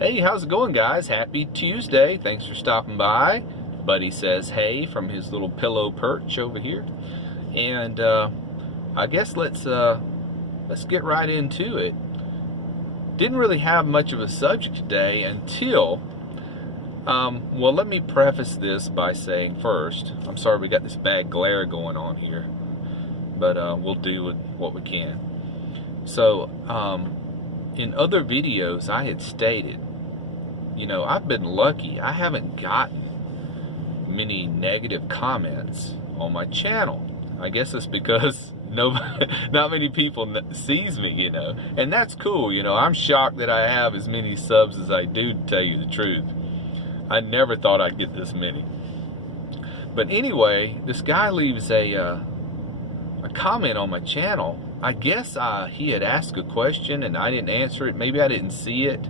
Hey, how's it going, guys? Happy Tuesday. Thanks for stopping by. Buddy says hey from his little pillow perch over here. And I guess let's get right into it. Didn't really have much of a subject today until well, let me preface this by saying first, I'm sorry we got this bad glare going on here, but we'll do with what we can. So in other videos I had stated, you know, I've been lucky. I haven't gotten many negative comments on my channel. I guess it's because not many people sees me, you know, and that's cool. You know, I'm shocked that I have as many subs as I do, to tell you the truth. I never thought I'd get this many. But anyway, this guy leaves a comment on my channel. I guess he had asked a question and I didn't answer it. Maybe I didn't see it.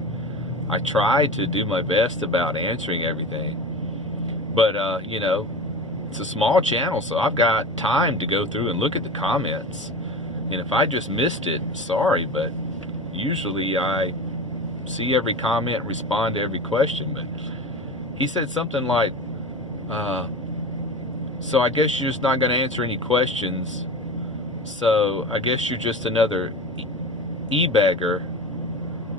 I tried to do my best about answering everything, but you know, it's a small channel, so I've got time to go through and look at the comments. And if I just missed it, sorry, but usually I see every comment and respond to every question. But he said something like, so I guess you're just not going to answer any questions, so I guess you're just another e-beggar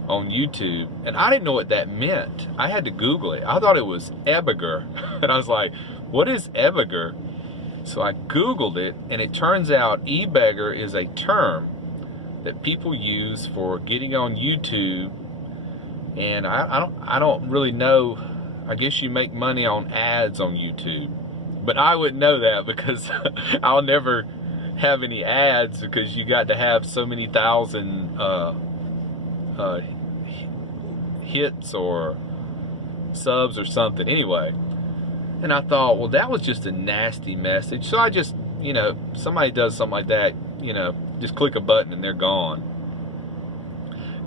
on YouTube. And I didn't know what that meant. I had to Google it. I thought it was e-beggar. And I was like, what is e-beggar? So I Googled it, and it turns out e-beggar is a term that people use for getting on YouTube. And I don't really know. I guess you make money on ads on YouTube. But I wouldn't know that because I'll never have any ads, because you got to have so many thousand hits or subs or something anyway. And I thought, well, that was just a nasty message. So I just, you know, somebody does something like that, you know, just click a button and they're gone.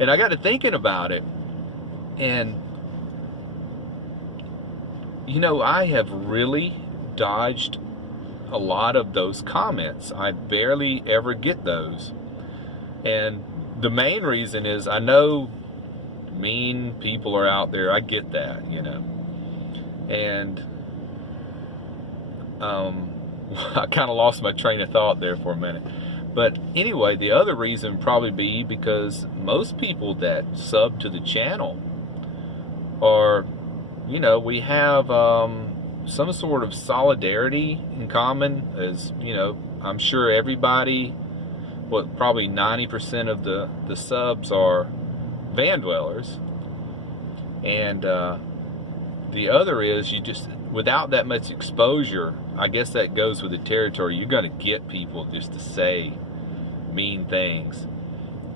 And I got to thinking about it, and you know, I have really dodged a lot of those comments. I barely ever get those. And the main reason is, I know mean people are out there. I get that, you know. And I kind of lost my train of thought there for a minute. But anyway, the other reason probably be because most people that sub to the channel are, you know, we have some sort of solidarity in common. As you know, I'm sure everybody, well, probably 90% of the subs are van dwellers. And the other is, you just, without that much exposure, I guess that goes with the territory, you're going to get people just to say mean things.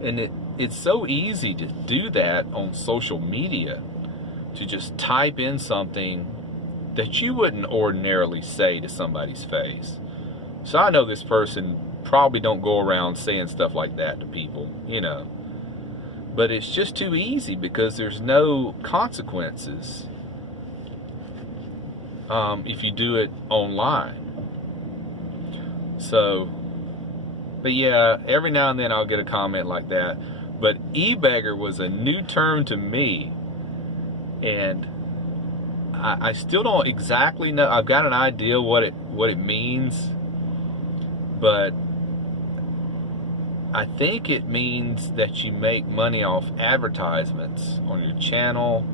And it's so easy to do that on social media, to just type in something that you wouldn't ordinarily say to somebody's face. So I know this person probably don't go around saying stuff like that to people, you know. But it's just too easy because there's no consequences if you do it online. So, but yeah, every now and then I'll get a comment like that. But e-beggar was a new term to me, and I still don't exactly know. I've got an idea what it means, but I think it means that you make money off advertisements on your channel.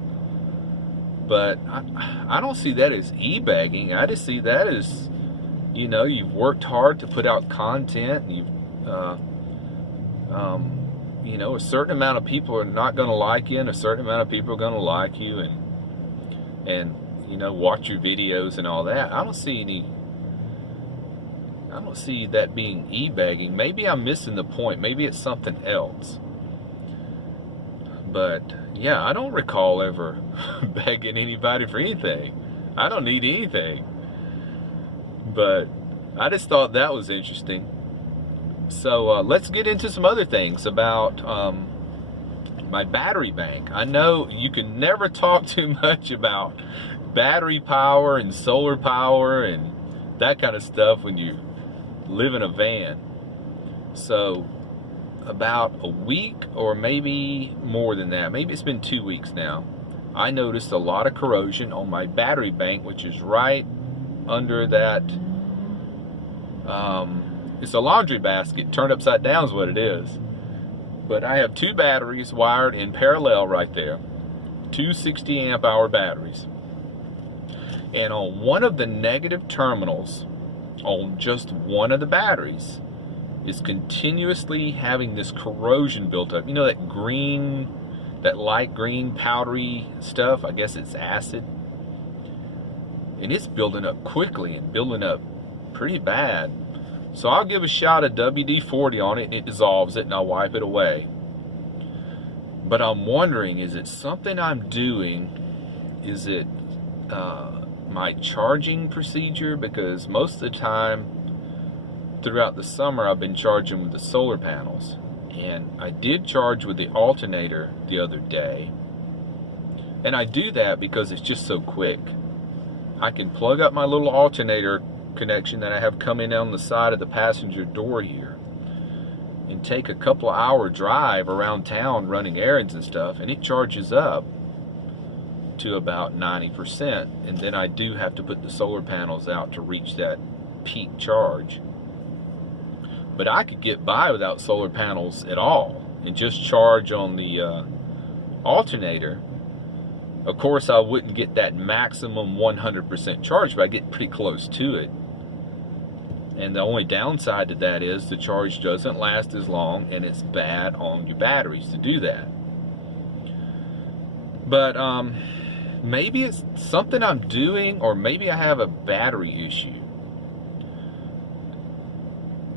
But I don't see that as e-begging. I just see that as, you know, you've worked hard to put out content, and you've you know, a certain amount of people are not going to like you, and a certain amount of people are going to like you, and you know, watch your videos and all that. I don't see that being e-begging. Maybe I'm missing the point. Maybe it's something else. But yeah, I don't recall ever begging anybody for anything. I don't need anything. But I just thought that was interesting. So let's get into some other things about my battery bank. I know you can never talk too much about battery power and solar power and that kind of stuff when you live in a van. So about a week, or maybe more than that, maybe it's been 2 weeks now, I noticed a lot of corrosion on my battery bank, which is right under that, it's a laundry basket, turned upside down is what it is. But I have 2 batteries wired in parallel right there, 2 60 amp hour batteries. And on one of the negative terminals, on just one of the batteries, is continuously having this corrosion built up. You know that green, that light green powdery stuff? I guess it's acid. And it's building up quickly and building up pretty bad. So I'll give a shot of WD-40 on it and it dissolves it and I'll wipe it away. But I'm wondering, is it something I'm doing? Is it my charging procedure? Because most of the time throughout the summer I've been charging with the solar panels. And I did charge with the alternator the other day. And I do that because it's just so quick. I can plug up my little alternator connection that I have coming down the side of the passenger door here and take a couple of hour drive around town running errands and stuff, and it charges up to about 90%. And then I do have to put the solar panels out to reach that peak charge. But I could get by without solar panels at all and just charge on the alternator. Of course, I wouldn't get that maximum 100% charge, but I get pretty close to it. And the only downside to that is the charge doesn't last as long, and it's bad on your batteries to do that. But maybe it's something I'm doing, or maybe I have a battery issue.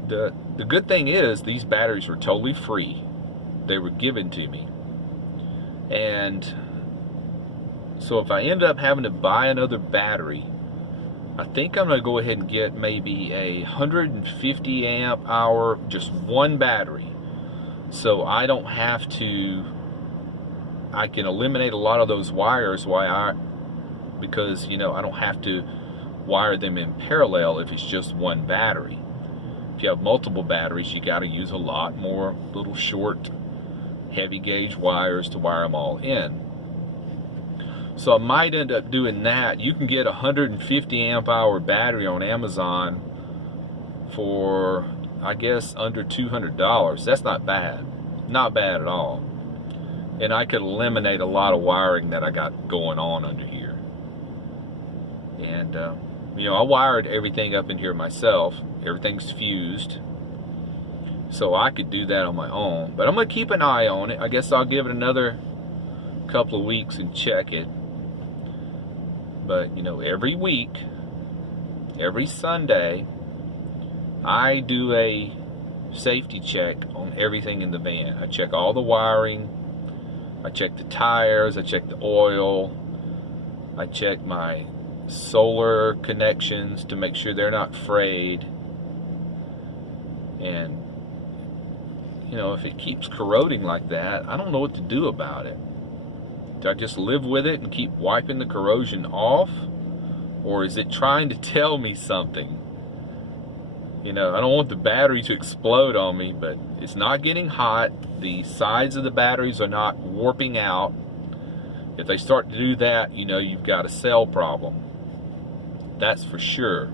The good thing is these batteries were totally free. They were given to me. And so if I end up having to buy another battery, I think I'm going to go ahead and get maybe a 150 amp hour, just one battery. So I don't have to, I can eliminate a lot of those wires because, you know, I don't have to wire them in parallel if it's just one battery. If you have multiple batteries, you got to use a lot more little short, heavy gauge wires to wire them all in. So I might end up doing that. You can get a 150 amp hour battery on Amazon for, I guess, under $200. That's not bad. Not bad at all. And I could eliminate a lot of wiring that I got going on under here. And, you know, I wired everything up in here myself. Everything's fused. So I could do that on my own. But I'm going to keep an eye on it. I guess I'll give it another couple of weeks and check it. But, you know, every week, every Sunday, I do a safety check on everything in the van. I check all the wiring. I check the tires. I check the oil. I check my solar connections to make sure they're not frayed. And, you know, if it keeps corroding like that, I don't know what to do about it. Do I just live with it and keep wiping the corrosion off? Or is it trying to tell me something? You know, I don't want the battery to explode on me, but it's not getting hot. The sides of the batteries are not warping out. If they start to do that, you know, you've got a cell problem. That's for sure.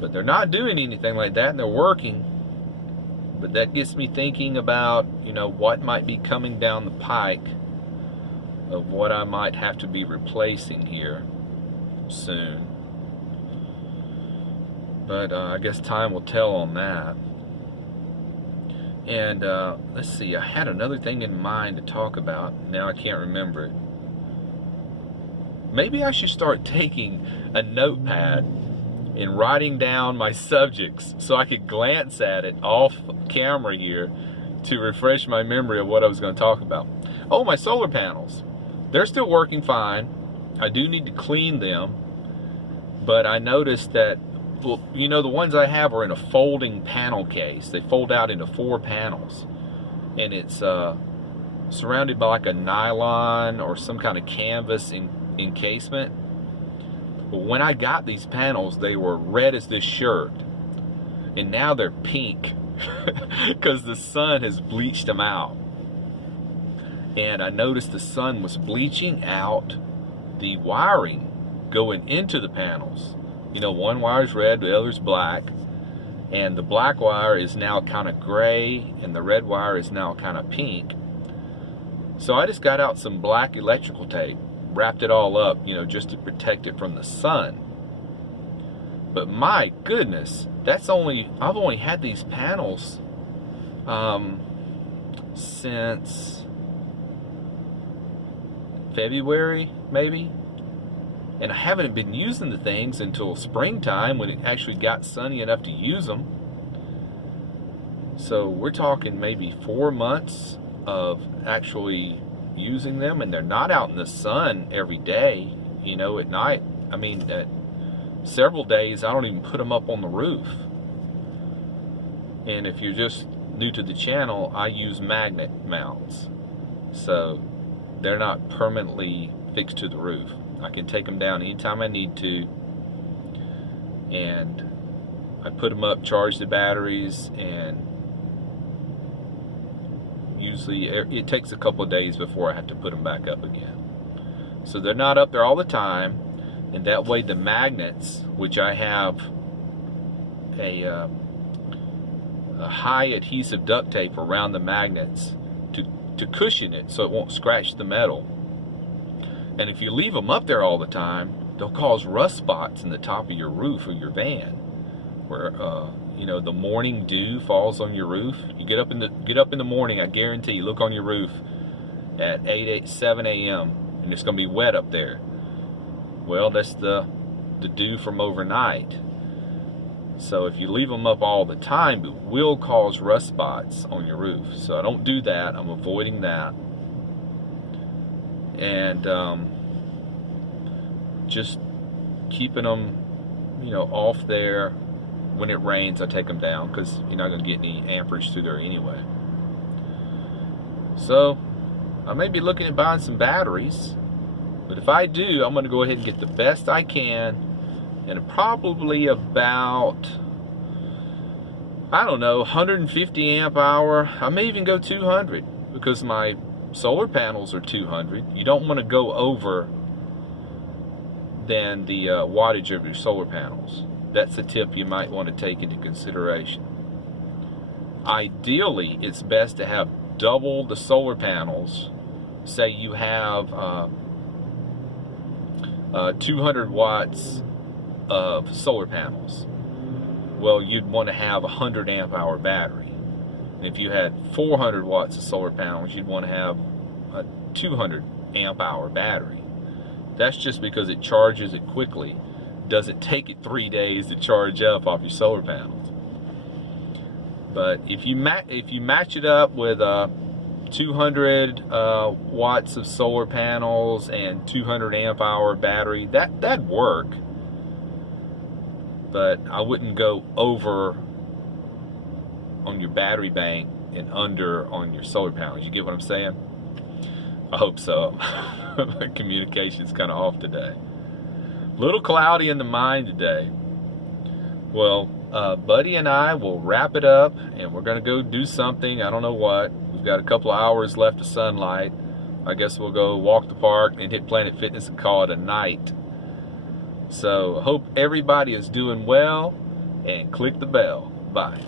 But they're not doing anything like that, and they're working. But that gets me thinking about, you know, what might be coming down the pike of what I might have to be replacing here soon. But I guess time will tell on that. And let's see, I had another thing in mind to talk about. Now I can't remember it. Maybe I should start taking a notepad and writing down my subjects so I could glance at it off camera here to refresh my memory of what I was going to talk about. Oh, my solar panels. They're still working fine. I do need to clean them, but I noticed that, well, you know, the ones I have are in a folding panel case. They fold out into 4 panels, and it's surrounded by like a nylon or some kind of canvas encasement. But when I got these panels, they were red as this shirt, and now they're pink because the sun has bleached them out. and I noticed the sun was bleaching out the wiring going into the panels. You know, one wire's red, the other's black, and the black wire is now kind of gray and the red wire is now kind of pink. So I just got out some black electrical tape, wrapped it all up, you know, just to protect it from the sun. But my goodness, I've only had these panels since February, maybe. And I haven't been using the things until springtime when it actually got sunny enough to use them. So we're talking maybe 4 months of actually using them, and they're not out in the sun every day, you know, at night. I mean, at several days I don't even put them up on the roof. And if you're just new to the channel, I use magnet mounts, so they're not permanently fixed to the roof. I can take them down anytime I need to, and I put them up, charge the batteries, and usually it takes a couple of days before I have to put them back up again. So they're not up there all the time, and that way the magnets, which I have a high adhesive duct tape around the magnets to cushion it so it won't scratch the metal. And if you leave them up there all the time, they'll cause rust spots in the top of your roof of your van, where you know, the morning dew falls on your roof. You get up in the morning, I guarantee you, look on your roof at 7 a.m. and it's going to be wet up there. Well, that's the dew from overnight. So if you leave them up all the time, it will cause rust spots on your roof. So I don't do that. I'm avoiding that. And just keeping them, you know, off there. When it rains, I take them down because you're not going to get any amperage through there anyway. So I may be looking at buying some batteries, but if I do, I'm going to go ahead and get the best I can, and probably about, I don't know, 150 amp hour. I may even go 200 because my solar panels are 200. You don't want to go over than the wattage of your solar panels. That's a tip you might want to take into consideration. Ideally, it's best to have double the solar panels. Say you have 200 watts of solar panels. Well, you'd want to have a 100 amp hour battery. And if you had 400 watts of solar panels, you'd want to have a 200 amp hour battery. That's just because it charges it quickly. Doesn't take it 3 days to charge up off your solar panels. But if you match it up with 200 watts of solar panels and 200 amp hour battery, that'd work. But I wouldn't go over on your battery bank and under on your solar panels. You get what I'm saying? I hope so. My communication's kind of off today. Little cloudy in the mind today. Well, Buddy and I will wrap it up, and we're going to go do something. I don't know what. We've got a couple of hours left of sunlight. I guess we'll go walk the park and hit Planet Fitness and call it a night. So, hope everybody is doing well, and click the bell. Bye.